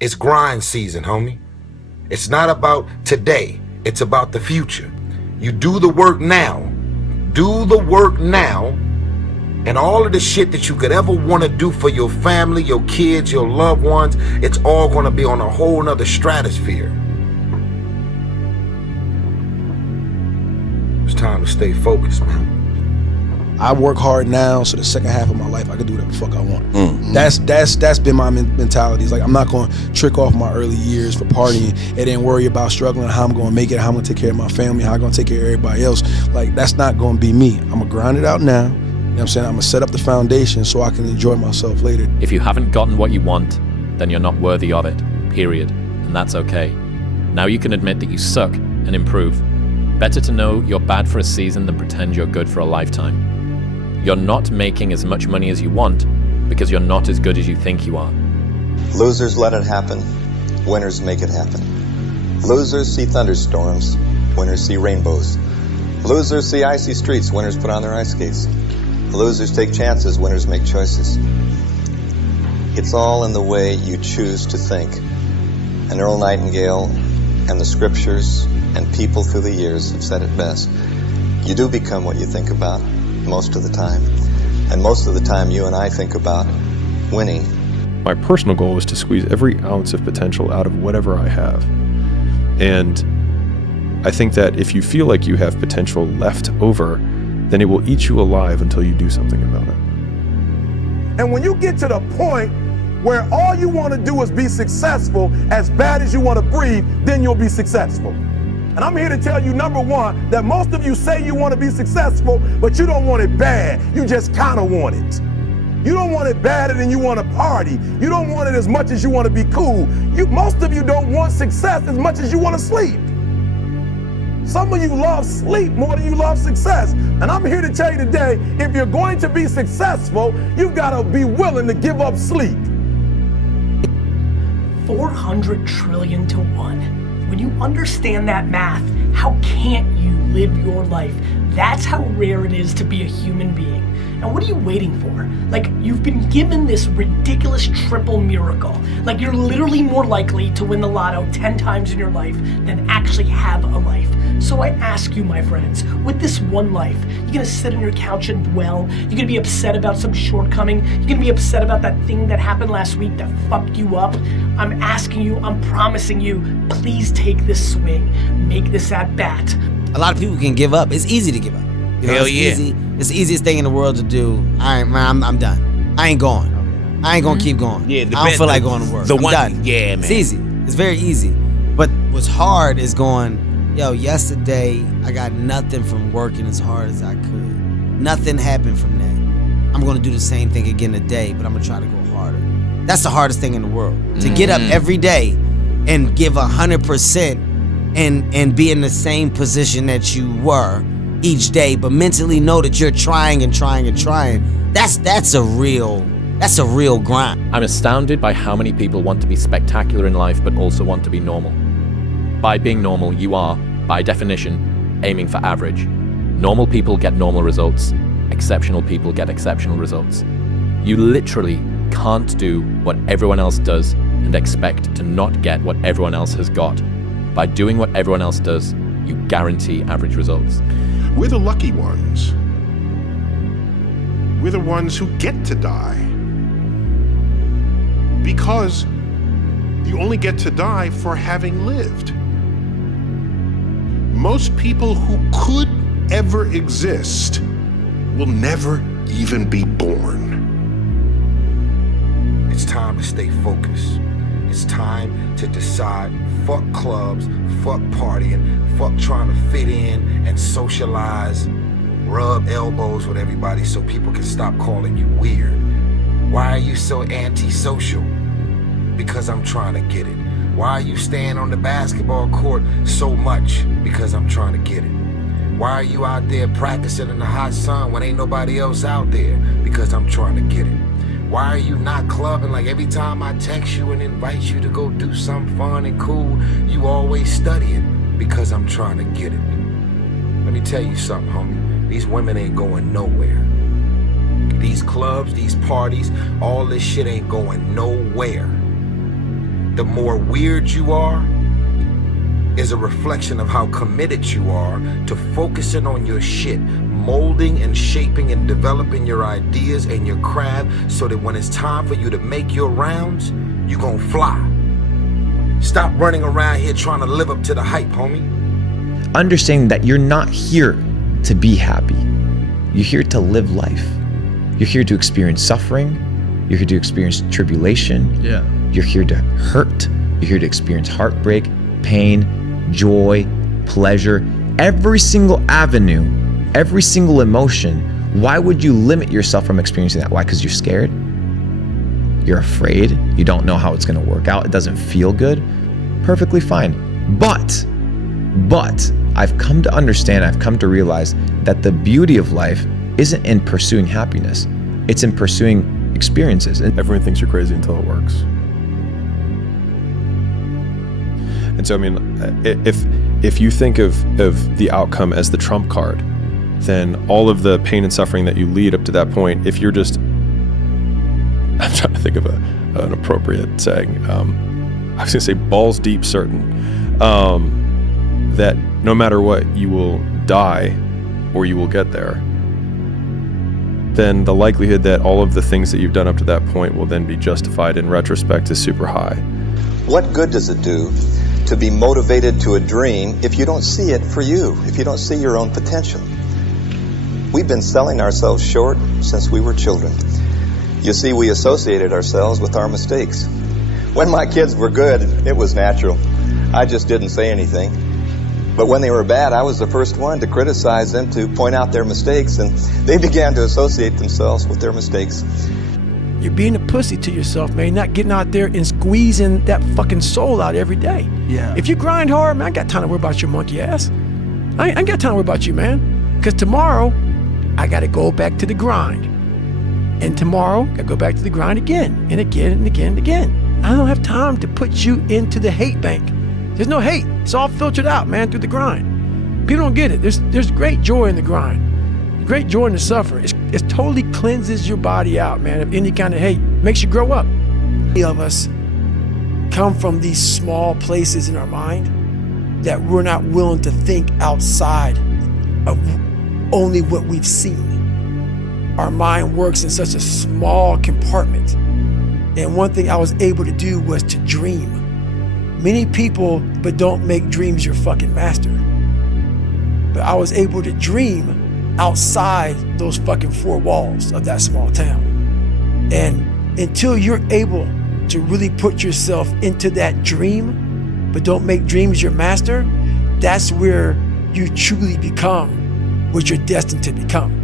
It's grind season, homie. It's not about today. It's about the future. You do the work now. Do the work now. And all of the shit that you could ever want to do for your family, your kids, your loved ones, it's all going to be on a whole nother stratosphere. It's time to stay focused, man. I work hard now, so the second half of my life I can do whatever the fuck I want. That's been my mentality. It's like I'm not going to trick off my early years for partying and then worry about struggling, how I'm going to make it, how I'm going to take care of my family, how I'm going to take care of everybody else. Like, that's not going to be me. I'm going to grind it out now. You know what I'm saying? I'm going to set up the foundation so I can enjoy myself later. If you haven't gotten what you want, then you're not worthy of it, period. And that's okay. Now you can admit that you suck and improve. Better to know you're bad for a season than pretend you're good for a lifetime. You're not making as much money as you want because you're not as good as you think you are. Losers let it happen. Winners make it happen. Losers see thunderstorms. Winners see rainbows. Losers see icy streets. Winners put on their ice skates. Losers take chances. Winners make choices. It's all in the way you choose to think. And Earl Nightingale and the scriptures and people through the years have said it best. You do become what you think about. Most of the time. And most of the time you and I think about winning. My personal goal is to squeeze every ounce of potential out of whatever I have. And I think that if you feel like you have potential left over, then it will eat you alive until you do something about it. And when you get to the point where all you want to do is be successful, as bad as you want to breathe, then you'll be successful. And I'm here to tell you, number one, that most of you say you want to be successful, but you don't want it bad. You just kind of want it. You don't want it badder than you want to party. You don't want it as much as you want to be cool. Most of you don't want success as much as you want to sleep. Some of you love sleep more than you love success. And I'm here to tell you today, if you're going to be successful, you've got to be willing to give up sleep. 400 trillion to 1. When you understand that math, how can't you live your life? That's how rare it is to be a human being. And what are you waiting for? Like, you've been given this ridiculous triple miracle. Like, you're literally more likely to win the lotto 10 times in your life than actually have a life. So I ask you, my friends, with this one life, you're gonna sit on your couch and dwell? You're gonna be upset about some shortcoming? You're gonna be upset about that thing that happened last week that fucked you up? I'm asking you, I'm promising you, please take this swing. Make this at bat. A lot of people can give up. It's easy to give up. You know, Hell yeah. It's the easiest thing in the world to do. I'm done. I ain't going. I ain't gonna keep going. Yeah, I don't feel like going to work. I'm done. Yeah, man. It's easy. It's very easy. But what's hard is going, yo, yesterday I got nothing from working as hard as I could. Nothing happened from that. I'm gonna do the same thing again today, but I'm gonna try to go harder. That's the hardest thing in the world. To get up every day and give 100% and be in the same position that you were each day, but mentally know that you're trying and trying and trying. That's a real grind. I'm astounded by how many people want to be spectacular in life but also want to be normal. By being normal, you are, by definition, aiming for average. Normal people get normal results. Exceptional people get exceptional results. You literally can't do what everyone else does and expect to not get what everyone else has got. By doing what everyone else does, you guarantee average results. We're the lucky ones. We're the ones who get to die. Because you only get to die for having lived. Most people who could ever exist will never even be born. It's time to stay focused. It's time to decide, fuck clubs, fuck partying, fuck trying to fit in and socialize, rub elbows with everybody so people can stop calling you weird. Why are you so antisocial? Because I'm trying to get it. Why are you staying on the basketball court so much? Because I'm trying to get it. Why are you out there practicing in the hot sun when ain't nobody else out there? Because I'm trying to get it. Why are you not clubbing? Like every time I text you and invite you to go do something fun and cool, you always studying. Because I'm trying to get it. Let me tell you something, homie. These women ain't going nowhere. These clubs, these parties, all this shit ain't going nowhere. the more weird you are is a reflection of how committed you are to focusing on your shit, molding and shaping and developing your ideas and your craft so that when it's time for you to make your rounds, you gon' fly. Stop running around here trying to live up to the hype, homie. Understanding that you're not here to be happy. You're here to live life. You're here to experience suffering. You're here to experience tribulation. Yeah. You're here to hurt. You're here to experience heartbreak, pain, joy, pleasure, every single avenue, every single emotion. Why would you limit yourself from experiencing that? Why? Because you're scared? You're afraid? You don't know how it's going to work out? It doesn't feel good? Perfectly fine. But I've come to understand, I've come to realize that the beauty of life isn't in pursuing happiness. It's in pursuing experiences. And everyone thinks you're crazy until it works. And so, I mean, if you think of the outcome as the trump card, then all of the pain and suffering that you lead up to that point, if you're just, I'm trying to think of an appropriate saying. I was gonna say balls deep certain that no matter what, you will die or you will get there. Then the likelihood that all of the things that you've done up to that point will then be justified in retrospect is super high. What good does it do to be motivated to a dream if you don't see it for you, if you don't see your own potential? We've been selling ourselves short since we were children. You see, we associated ourselves with our mistakes. When my kids were good, it was natural. I just didn't say anything. But when they were bad, I was the first one to criticize them, to point out their mistakes, and they began to associate themselves with their mistakes. You're being a pussy to yourself, man. You're not getting out there and squeezing that fucking soul out every day. Yeah. If you grind hard, man, I ain't got time to worry about your monkey ass. I ain't got time to worry about you, man. Because tomorrow, I got to go back to the grind. And tomorrow, I got to go back to the grind again and again and again and again. I don't have time to put you into the hate bank. There's no hate. It's all filtered out, man, through the grind. People don't get it. There's great joy in the grind. Great joy in the suffer. It totally cleanses your body out, man, of any kind of hate. Makes you grow up. Many of us come from these small places in our mind that we're not willing to think outside of only what we've seen. Our mind works in such a small compartment. And one thing I was able to do was to dream. Many people, but don't make dreams your fucking master. But I was able to dream outside those fucking four walls of that small town. And until you're able to really put yourself into that dream, but don't make dreams your master, that's where you truly become what you're destined to become.